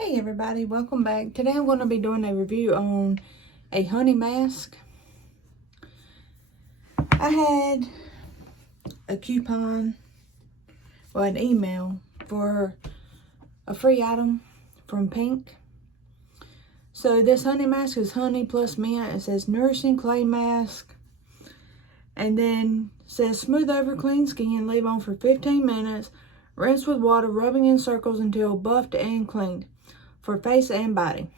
Hey everybody, welcome back. Today I'm going to be doing a review on a honey mask. I had a coupon, or an email for a free item from Pink. So this honey mask is honey plus mint. It says nourishing clay mask. And then says smooth over clean skin, leave on for 15 minutes. Rinse with water, rubbing in circles until buffed and cleaned. For face and body.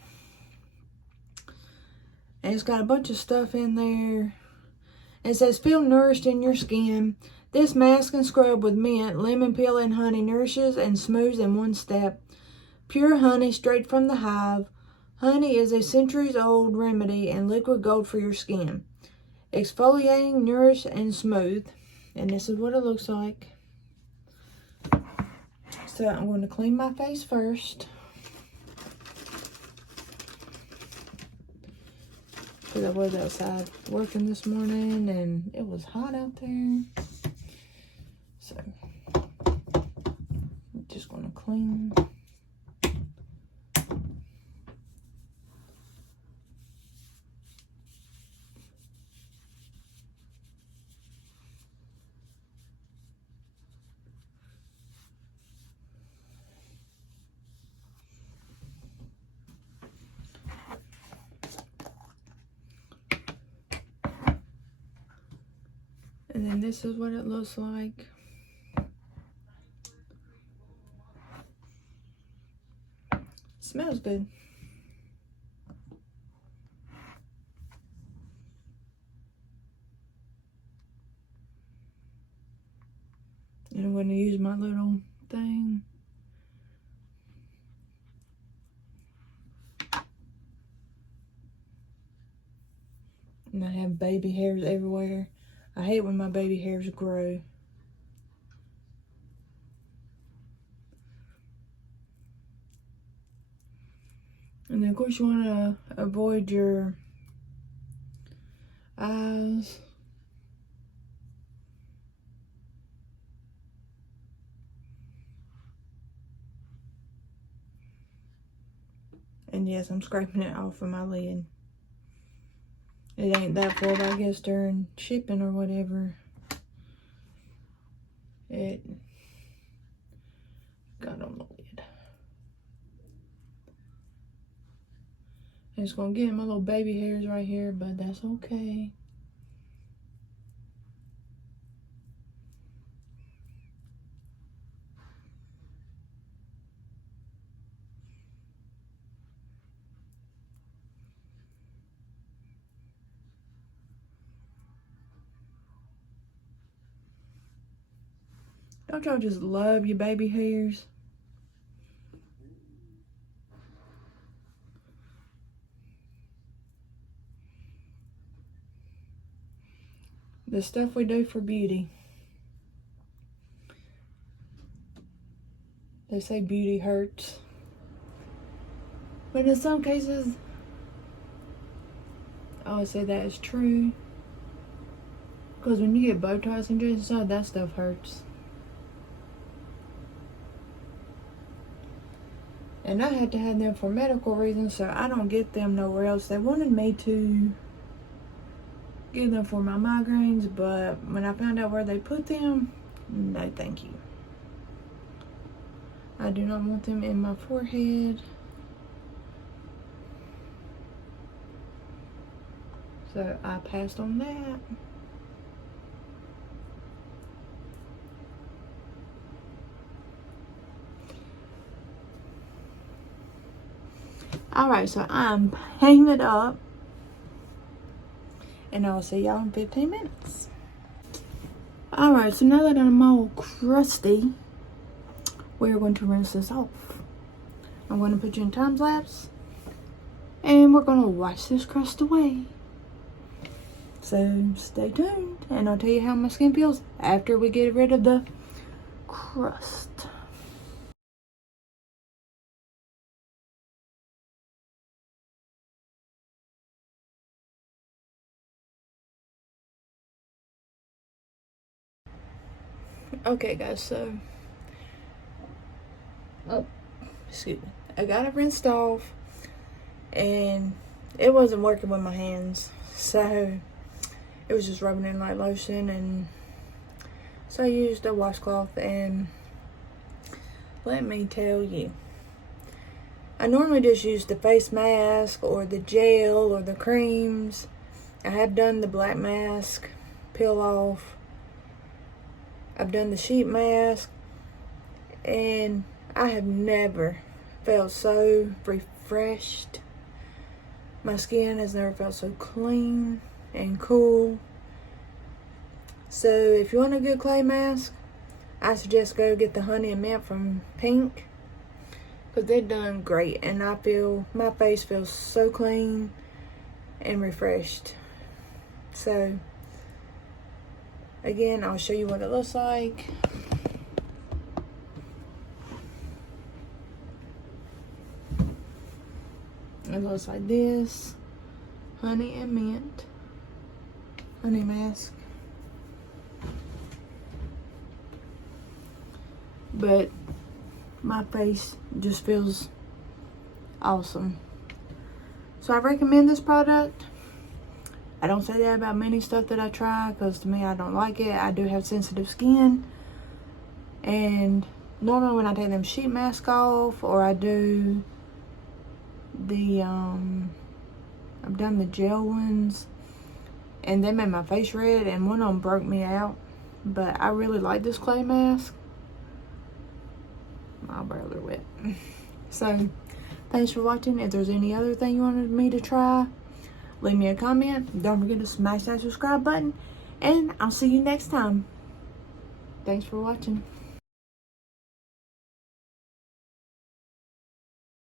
And it's got a bunch of stuff in there. It says feel nourished in your skin. This mask and scrub with mint, lemon peel, and honey nourishes and smooths in one step. Pure honey straight from the hive. Honey is a centuries-old remedy and liquid gold for your skin. Exfoliating, nourish, and smooth. And this is what it looks like. So I'm going to clean my face first. Because I was outside working this morning and it was hot out there. So, I'm just going to clean. And then this is what it looks like. Smells good. And I'm going to use my little thing. And I have baby hairs everywhere. I hate when my baby hairs grow. And then of course you want to avoid your eyes. And yes, I'm scraping it off of my lid. It ain't that full, but I guess during shipping or whatever, it got on the lid. It's gonna get my little baby hairs right here, but that's okay. Don't y'all just love your baby hairs? The stuff we do for beauty. They say beauty hurts. But in some cases, I would say that is true. Because when you get Botox injections, all that stuff hurts. And I had to have them for medical reasons, so I don't get them nowhere else. They wanted me to get them for my migraines, but when I found out where they put them, no thank you. I do not want them in my forehead. So I passed on that. Alright, so I'm hanging it up. And I'll see y'all in 15 minutes. Alright, so now that I'm all crusty, we're going to rinse this off. I'm going to put you in time lapse. And we're going to wash this crust away. So stay tuned. And I'll tell you how my skin feels after we get rid of the crust. Okay guys, so excuse me. I got it rinsed off, and it wasn't working with my hands, so it was just rubbing in like lotion. And so I used a washcloth, and let me tell you, I normally just use the face mask or the gel or the creams. I have done the black mask, peel off. I've done the sheet mask, and I have never felt so refreshed. My skin has never felt so clean and cool. So if you want a good clay mask, I suggest go get the Honey and Mint from Pink, because they've done great, and I feel my face feels so clean and refreshed. So again, I'll show you what it looks like. It looks like this. Honey and Mint honey mask. But my face just feels awesome. So I recommend this product. I don't say that about many stuff that I try, because to me, I don't like it. I do have sensitive skin, and normally when I take them sheet mask off, or I do the I've done the gel ones, and they made my face red, and one of them broke me out. But I really like this clay mask. My eyebrows are wet. So thanks for watching. If there's any other thing you wanted me to try, leave me a comment. Don't forget to smash that subscribe button, and I'll see you next time. Thanks for watching.